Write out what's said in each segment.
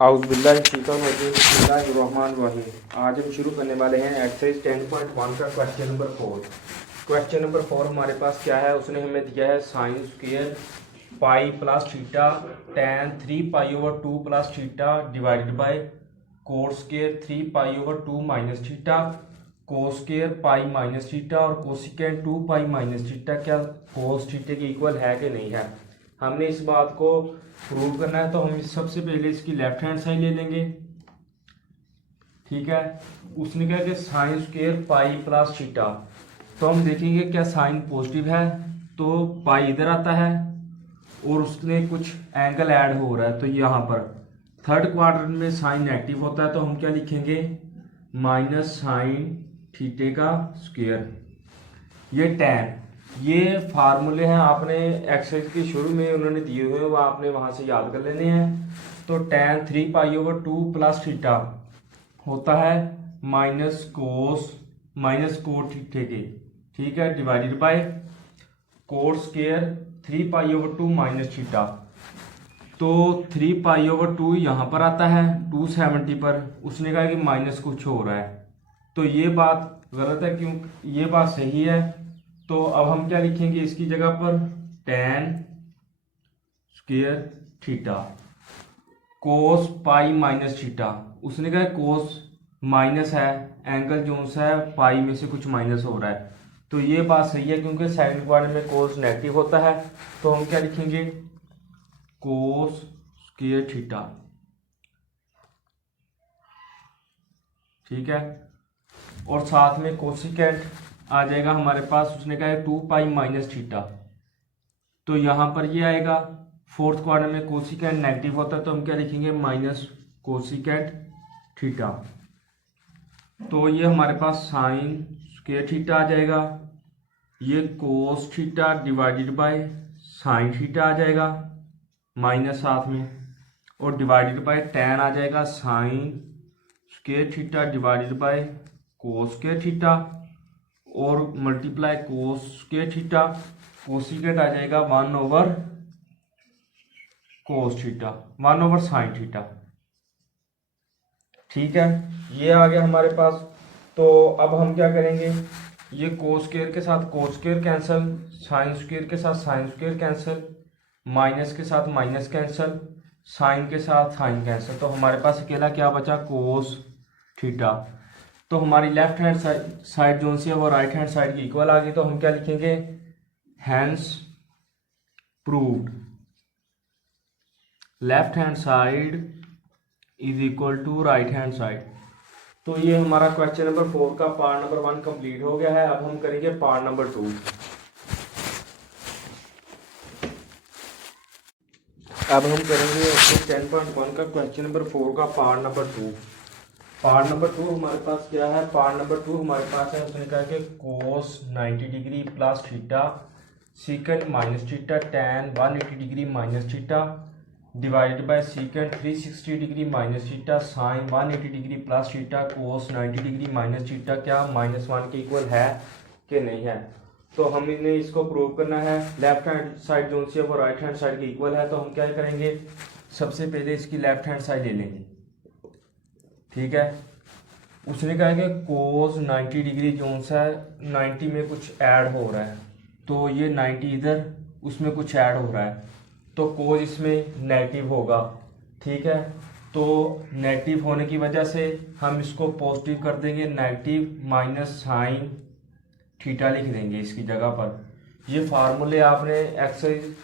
बिस्मिल्लाहिर्रहमानिर्रहीम। आज हम शुरू करने वाले हैं एक्सरसाइज 10.1 का क्वेश्चन नंबर 4। क्वेश्चन नंबर 4 हमारे पास क्या है, उसने हमें दिया है sine square pi plus theta tan 3 pi over 2 plus theta divided by cos square 3 pi over 2 minus theta cos square pi minus theta और कोसिकेंट 2 पाई माइनस थीटा क्या कोस थीटा के इक्वल है कि नहीं है। हमने इस बात को प्रूव करना है, तो हम सबसे पहले इसकी लेफ्ट हैंड साइड ले लेंगे। ठीक है, उसने कहा कि sine square pi plus theta, तो हम देखेंगे क्या साइन पॉजिटिव है तो पाई इधर आता है और उसने कुछ एंगल ऐड हो रहा है, तो यहाँ पर थर्ड क्वाड्रेंट में साइन नेगेटिव होता है, तो हम क्या लिखेंगे माइनस साइन थीटे का स्क्वेयर। ये tan, ये फार्मूले हैं आपने एक्सरसाइज के शुरू में उन्होंने दिए हुए हैं, वो आपने वहां से याद कर लेने हैं। तो tan 3 pi over 2 plus theta होता है माइनस कोट थीटे के, ठीक है, divided by coat square 3 pi over 2 minus theta. तो 3 पाई ओवर 2 यहाँ पर आता है 270 पर, उसने कहा कि माइनस कुछ हो रहा है, तो ये बात गलत है, क्यों ये बात सही है। तो अब हम क्या लिखेंगे इसकी जगह पर tan square theta cos pi minus theta, उसने कहा कोस माइनस है, एंगल जो सा है पाई में से कुछ माइनस हो रहा है, तो ये बात सही है क्योंकि साइन क्वाड्रेंट में कोस नेगेटिव होता है। तो हम क्या लिखेंगे कोस स्क्वायर थीटा, ठीक है, और साथ में कोसिकेंट आ जाएगा हमारे पास, उसने कहा है 2 पाई माइनस थीटा, तो यहाँ पर ये आएगा। फोर्थ क्वाड्रेंट में कोसिकेंट नेगेटिव होता है, तो हम क्या लिखेंगे माइनस कोसिकेंट थीटा, तो ये हमारे पास साइन स्क्वायर थीटा आ जाएगा, ये cos theta divided by sine theta आ जाएगा माइनस साथ में, और डिवाइडेड बाय tan आ जाएगा sine square theta divided by cos square theta, और multiply cos square theta, cosecant आ जाएगा 1 over cos theta 1 over sine theta, ठीक है, ये आ गया हमारे पास। तो अब हम क्या करेंगे, ये कोस स्क्वायर के साथ cos square cancel, sine square के साथ साइन स्क्वायर कैंसिल, माइनस के साथ माइनस कैंसिल, साइन के साथ साइन कैंसिल, तो हमारे पास अकेला क्या बचा कोस थीटा। तो हमारी लेफ्ट हैंड साइड जो सी है वो राइट हैंड साइड की इक्वल आ गई, तो हम क्या लिखेंगे hence proved left hand side is equal to right hand side. तो ये हमारा क्वेश्चन नंबर 4 का पार्ट नंबर 1 कंप्लीट हो गया है। अब हम करेंगे पार्ट नंबर 2। अब हम करेंगे 10.1 का क्वेश्चन नंबर 4 का पार्ट नंबर 2। पार्ट नंबर 2 हमारे पास क्या है, पार्ट नंबर 2 हमारे पास है, उसने कहा कि कोस 90 degree plus theta secant minus theta tan 180 degree minus theta divided bye secant 360 degree minus theta sine 180 degree plus theta cos 90 degree minus theta क्या -1 के इक्वल है कि नहीं है। तो हमने इसको प्रूव करना है, लेफ्ट हैंड साइड जो सी है वो राइट हैंड साइड के इक्वल है, तो हम क्या करेंगे सबसे पहले इसकी लेफ्ट हैंड साइड ले लेंगे, ठीक है। उसने कहा कि कोस 90 डिग्री जो सा है 90 में कुछ ऐड हो रहा है, तो ये 90 इधर उसमें कुछ ऐड हो रहा है, तो कोस इसमें नेगेटिव होगा, ठीक है। तो नेगेटिव होने की वजह से हम इसको पॉजिटिव कर देंगे, नेगेटिव माइनस साइन थीटा लिख देंगे इसकी जगह पर। ये फार्मूले आपने एक्सरसाइज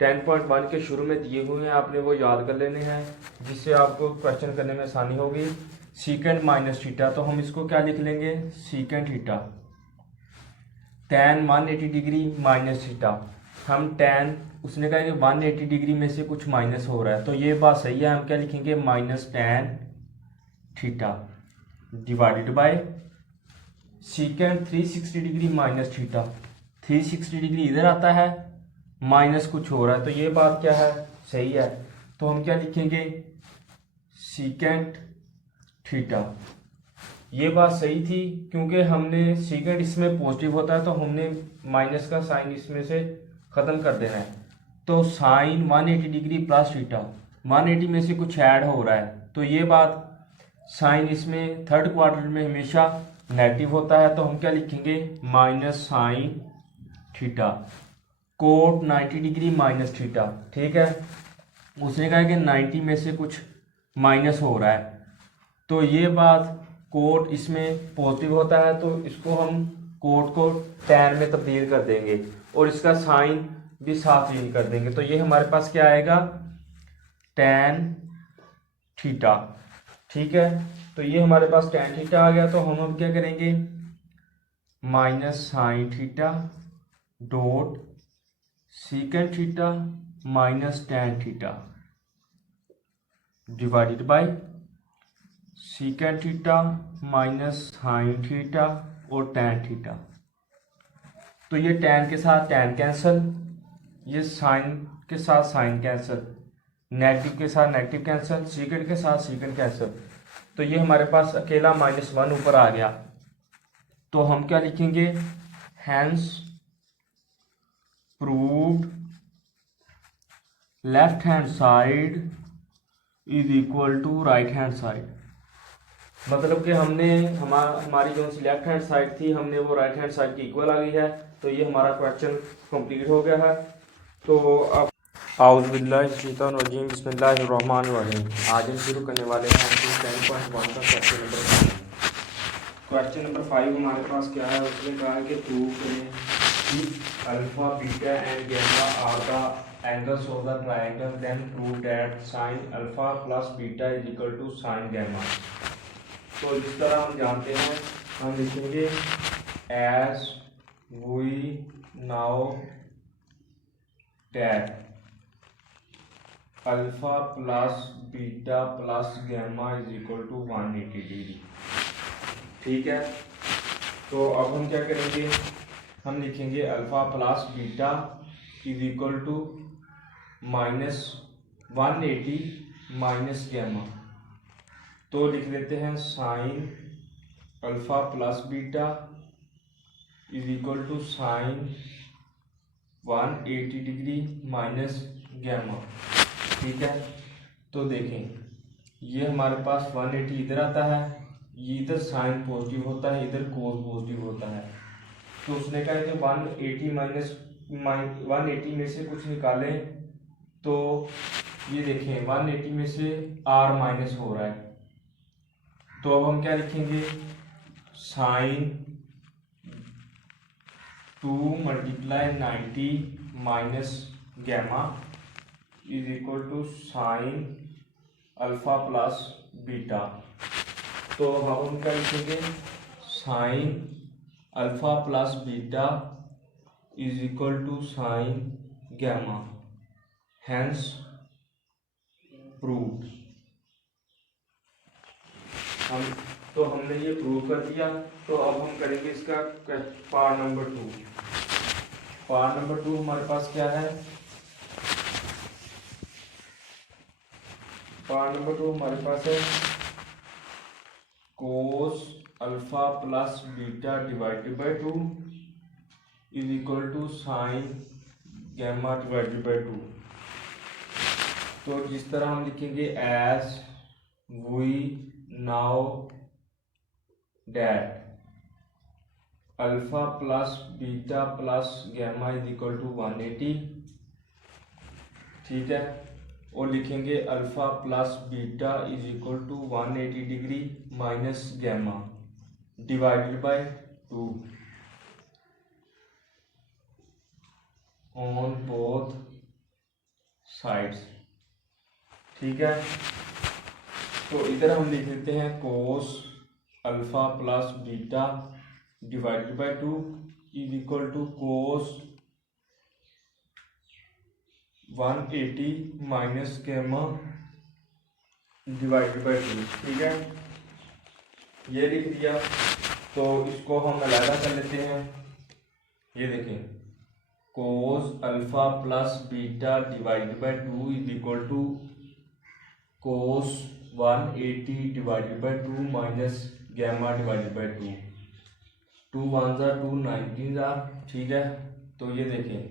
10.1 के शुरू में दिए हुए हैं, आपने वो याद कर लेने हैं, जिससे आपको क्वेश्चन करने में आसानी होगी। सीकेंट माइनस थीटा, तो हम इसको क्या लिख लेंगे secant theta tan 180 degree minus theta, हम tan उसने कहा कि 180 डिग्री में से कुछ माइनस हो रहा है, तो ये बात सही है, हम क्या लिखेंगे minus tan theta divided bye secant 360 degree minus theta, 360 degree इधर आता है, माइनस कुछ हो रहा है, तो ये बात क्या है सही है, तो हम क्या लिखेंगे सीकेंट थीटा। ये बात सही थी क्योंकि हमने सीकेंट इसमें पॉजिटिव होता है, तो हमने माइनस का साइन इसमें से ख़त्म कर देना है, तो साइन 180 डिग्री प्लस थीटा 180 में से कुछ ऐड हो रहा है, तो ये बात साइन इसमें थर्ड क्वार्टर में हमेशा नेगेटिव होता है, तो हम क्या लिखेंगे minus sine theta coat 90 degree minus theta. ठीक है, उसने कहा कि 90 में से कुछ माइनस हो रहा है, तो ये बात कोट इसमें पॉजिटिव होता है, तो इसको हम कोट को टैन में तब्दील कर देंगे और इसका साइन भी साथ चेंज कर देंगे, तो ये हमारे पास क्या आएगा टैन थीटा। ठीक है, तो ये हमारे पास टैन थीटा आ गया, तो हम अब क्या करेंगे minus sine theta dot secant theta minus tan theta divided bye secant theta minus sine theta और टैन थीटा। तो ये टैन के साथ टैन कैंसिल, ये साइन के साथ साइन कैंसिल, नेगेटिव के साथ नेगेटिव कैंसिल, सीकेंट के साथ सीकेंट कैंसिल, तो ये हमारे पास अकेला -1 ऊपर आ गया, तो हम क्या लिखेंगे hence proved left hand side is equal to right hand side. मतलब कि हमने हमारी जो सी लेफ्ट हैंड साइड थी हमने वो राइट हैंड साइड की इक्वल आ गई है, तो ये हमारा क्वेश्चन कंप्लीट हो गया है। तो अब आउज़ुबिल्लाहिमिनश्शैतानिर्रजीम बिस्मिल्लाहिर्रहमानिर्रहीम। आज हम शुरू करने वाले हैं 10.1 का क्वेश्चन नंबर 5 हमारे पास क्या है, उसने कहा है कि प्रूव करें कि alpha beta and gamma are the angles of the triangle, then prove that sine alpha plus beta is equal to sine gamma. तो जिस तरह हम जानते हैं हम लिखेंगे as we know that alpha plus beta plus gamma is equal to 180 degree. ठीक है, तो अब हम क्या करेंगे हम लिखेंगे alpha plus beta is equal to -180 minus gamma, तो लिख देते हैं sign alpha plus beta is equal to sine 180 degree minus gamma. ठीक है, तो देखें ये हमारे पास 180 इधर आता है, ये इधर साइन पॉजिटिव होता है, इधर कोस पॉजिटिव होता है, तो उसने कहा कि 180 में से कुछ निकालें, तो ये देखें 180 में से r माइनस हो रहा है, तो अब हम क्या लिखेंगे sine 2 multiply 90 minus gamma is equal to sine alpha plus beta. तो अब हम क्या लिखेंगे sine alpha plus beta is equal to sine gamma, hence proved. हमने ये प्रूव कर दिया, तो अब हम करेंगे इसका पार्ट नंबर 2। पार्ट नंबर 2 हमारे पास क्या है, पार्ट नंबर 2 हमारे पास है cos alpha plus beta divided by 2 is equal to sine gamma divided by 2। तो जिस तरह हम लिखेंगे as we know that alpha plus beta plus gamma is equal to 180। ठीक है, और लिखेंगे alpha plus beta is equal to 180 degree minus gamma divided by 2 on both sides. ठीक है, तो इधर हम लिख लेते हैं cos alpha plus beta divided by 2 is equal to cos 180 minus gamma divided by 2। ठीक है, ये लिख दिया, तो इसको हम अलग कर लेते हैं। ये देखें cos alpha plus beta divided by 2 is equal to cos 180 divided by 2 minus gamma divided by 2। 2 1 जार 2 19 जार। ठीक है, तो ये देखें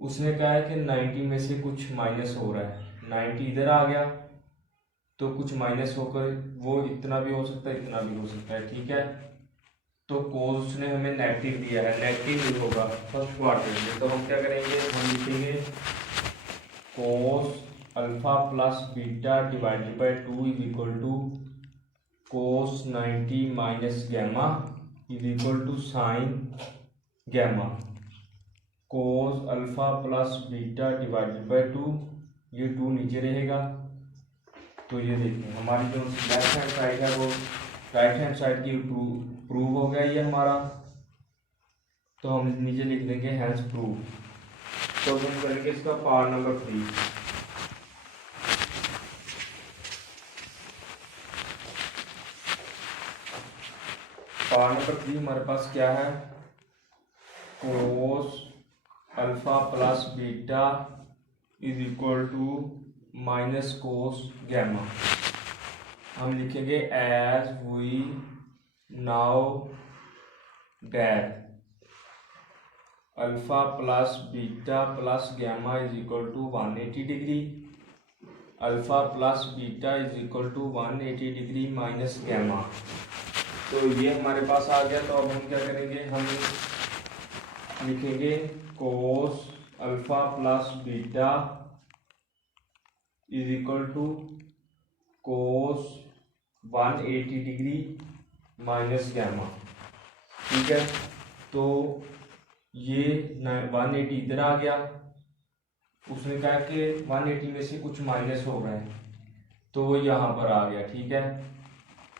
उसने कहा है कि 90 में से कुछ माइनस हो रहा है, 90 इधर आ गया तो कुछ माइनस होकर वो इतना भी हो सकता है, इतना भी हो सकता है, ठीक है। तो कोस उसने हमें नेगेटिव दिया है, नेगेटिव ही होगा फर्स्ट क्वाड्रेंट में। तो हम क्या करेंगे, हम लिखेंगे cos alpha plus beta divided by 2 is equal to cos 90 minus gamma is equal to sine gamma. Cos alpha plus beta divided by 2, ये 2 नीचे रहेगा। तो ये देखिए हमारी जो लेफ्ट हैंड साइड है वो राइट हैंड साइड की प्रूव हो गया ये हमारा। तो हम नीचे लिख देंगे हैंस प्रूव। तो हम करेंगे इसका पार्ट नंबर 3। पार्ट नंबर 3 हमारे पास क्या है, cos alpha plus beta is equal to minus cos gamma. हम लिखेंगे as we know that alpha plus beta plus gamma is equal to 180 degree, alpha plus beta is equal to 180 degree minus gamma. तो ये हमारे पास आ गया। तो अब हम क्या करेंगे, हम लिखेंगे cos alpha plus beta is equal to cos 180 degree minus gamma, ठीक है। तो ये 180 इधर आ गया, उसने कहा कि 180 में से कुछ माइनस हो रहा है तो वो यहाँ पर आ गया, ठीक है।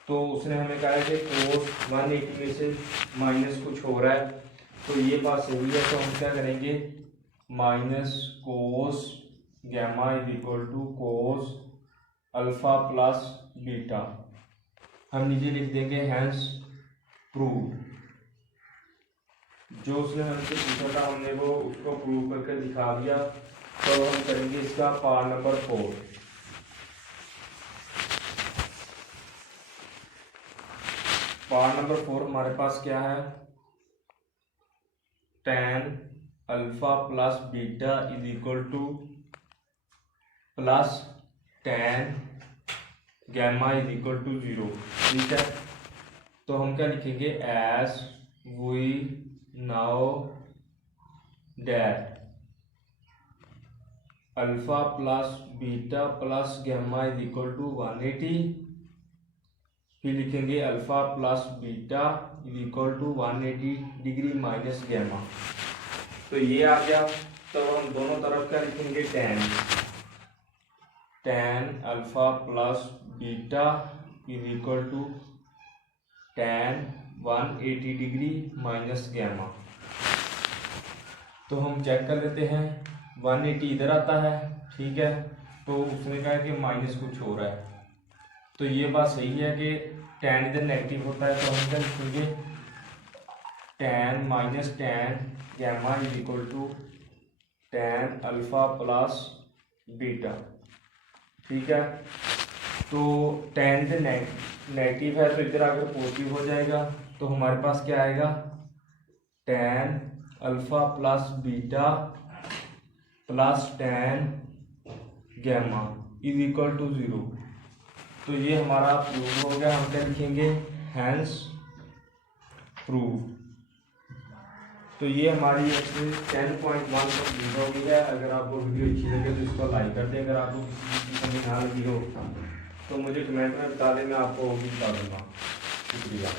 तो उसने हमें कहा कि कोस 180 में से माइनस कुछ हो रहा है, तो ये बात सही है। तो हम क्या करेंगे, minus cos gamma is equal to cos alpha plus beta. हम नीचे लिख देंगे हैंस प्रूव। जो उसने हमसे पूछा था हमने वो उसको प्रूव करके दिखा दिया। तो हम करेंगे इसका पार्ट नंबर 4। पार्ट नंबर 4 हमारे पास क्या है, tan alpha plus beta is equal to plus tan gamma is equal to 0, ठीक है। तो हम क्या लिखेंगे, as we know that alpha plus beta plus gamma is equal to 180, फिर लिखेंगे alpha plus beta is equal to 180 degree minus gamma. तो ये आ गया। तो हम दोनों तरफ क्या लिखेंगे, tan alpha plus beta is equal to tan 180 degree minus gamma. तो हम चेक कर लेते हैं, 180 इधर आता है, ठीक है। तो उसने कहा कि माइनस कुछ हो रहा है, तो ये बात सही है कि tan इधर नेगेटिव होता है। तो हम क्या लिखेंगे, tan minus tan gamma is equal to tan alpha plus beta, ठीक है। तो tan इधर नेगेटिव है तो इधर आकर पॉजिटिव हो जाएगा। तो हमारे पास क्या आएगा, tan alpha plus beta plus tan gamma is equal to 0। तो ये हमारा प्रूव हो गया। हम क्या लिखेंगे, हैंस प्रूव। तो ये हमारी एक्सरसाइज 10.1 कंप्लीट हो गई है। अगर आपको वीडियो अच्छी लगे तो इसको लाइक कर दें। अगर आपको किसी चीज़ की समझ ना लगी हो तो मुझे कमेंट में बता दें, मैं आपको वो भी बता दूँगा। शुक्रिया।